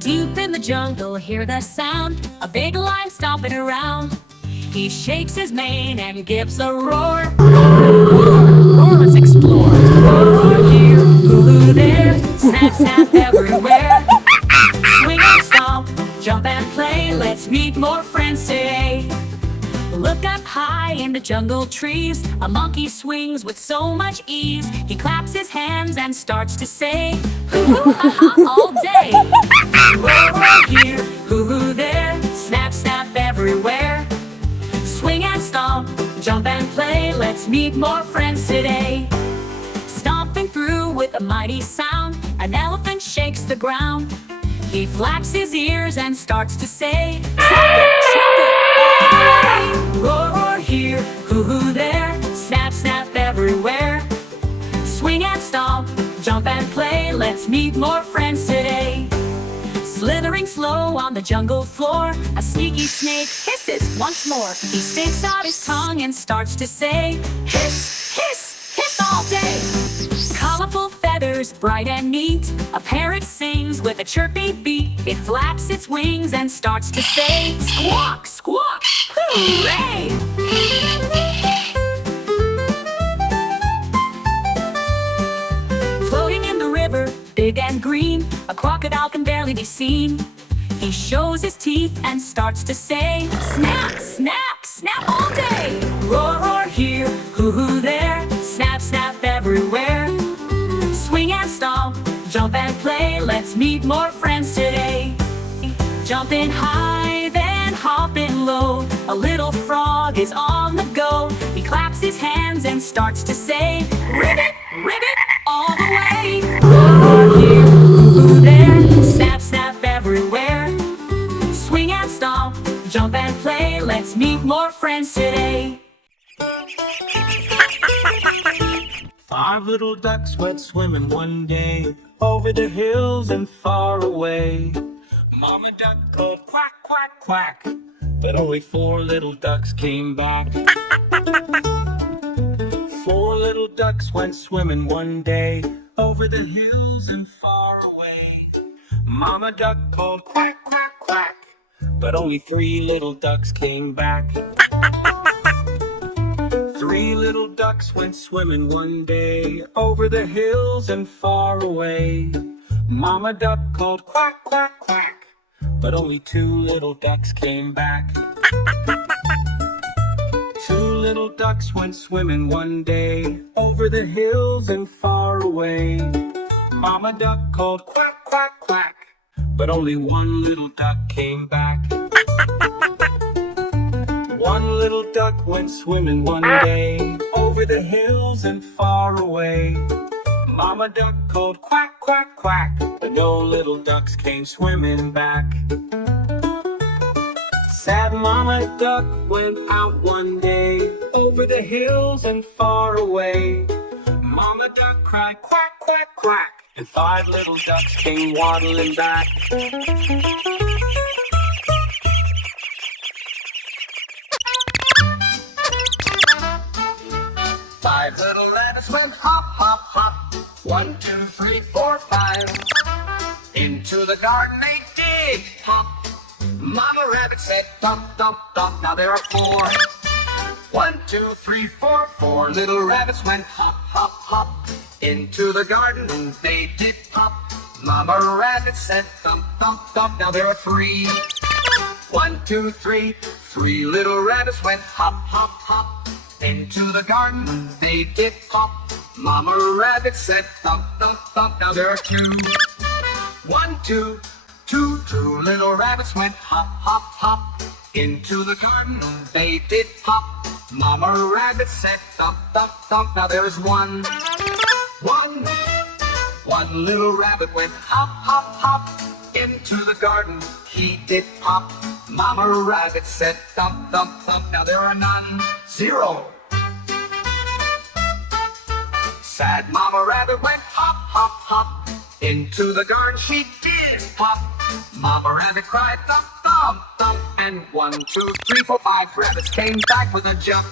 Deep in the jungle, hear the sound, a big lion stomping around. He shakes his mane and gives a roar. Roar, let's explore. Roar here, hoo-hoo there, snap, snap everywhere. Swing and stomp, jump and play, let's meet more friends today. Look up high in the jungle trees, a monkey swings with so much ease. He claps his hands and starts to say, hoo-hoo, ha-ha, all day. Roar here, hoo-hoo there, snap, snap everywhere. Swing and stomp, jump and play, let's meet more friends today. Stomping through with a mighty sound, an elephant shakes the ground. He flaps his ears and starts to say, chop it, roar, roar here, hoo-hoo there, snap, snap everywhere. Swing and stomp, jump and play, let's meet more friends today. Slithering slow on the jungle floor, a sneaky snake hisses once more. He sticks out his tongue and starts to say, hiss, hiss, hiss all day. Colorful feathers, bright and neat, a parrot sings with a chirpy beat. It flaps its wings and starts to say, squawk, squawk, hooray! Floating in the river, big and green, a crocodile can barely be seen. He shows his teeth and starts to say, snap, snap, snap all day. Roar, roar here, hoo-hoo there, snap, snap everywhere. Swing and stomp, jump and play, let's meet more friends today. Jumping high, then hopping low, a little frog is on the go. He claps his hands and starts to say, ribbit, ribbit, all the way. Roar here, hoo-hoo there, snap, snap everywhere. Swing and stomp, jump and play, let's meet more friends today. 5 little ducks went swimming one day, over the hills and far away. Mama duck called quack, quack, quack, but only 4 little ducks came back. 4 little ducks went swimming one day, over the hills and far away. Mama duck called quack, quack, quack, but only 3 little ducks came back. 3 little ducks went swimming one day, over the hills and far away. Mama duck called quack, quack, quack, but only 2 little ducks came back. 2 little ducks went swimming one day, over the hills and far away. Mama duck called quack, quack, quack, but only 1 little duck came back. 1 little duck went swimming one day, over the hills and far away. Mama duck called quack, quack, quack, but no little ducks came swimming back. Sad Mama duck went out one day, over the hills and far away. Mama duck cried quack, quack, quack, and 5 little ducks came waddling back. 5 little rabbits went hop, hop, hop. 1, 2, 3, 4, 5. Into the garden they did hop. Mama rabbit said thump, thump, thump. Now there are 4. 1, 2, 3, 4, 4 little rabbits went hop, hop, hop. Into the garden and they did hop. Mama rabbit said thump, thump, thump. Now there are 3. 1, 2, 3. 3 little rabbits went hop, hop, hop. Into the garden they did hop. Mama rabbit said thump, thump, thump. Now there are 2. 1, 2, 2, 2 little rabbits went hop, hop, hop. Into the garden they did hop. Mama rabbit said thump, thump, thump. Now there is 1. 1 little rabbit went hop, hop, hop. Into the garden he did hop. Mama rabbit said thump, thump, thump. Now there are none. 0. Sad Mama rabbit went hop, hop, hop. Into the garden she did hop. Mama rabbit cried thump, thump, thump. And 1, 2, 3, 4, 5 rabbits came back with a jump.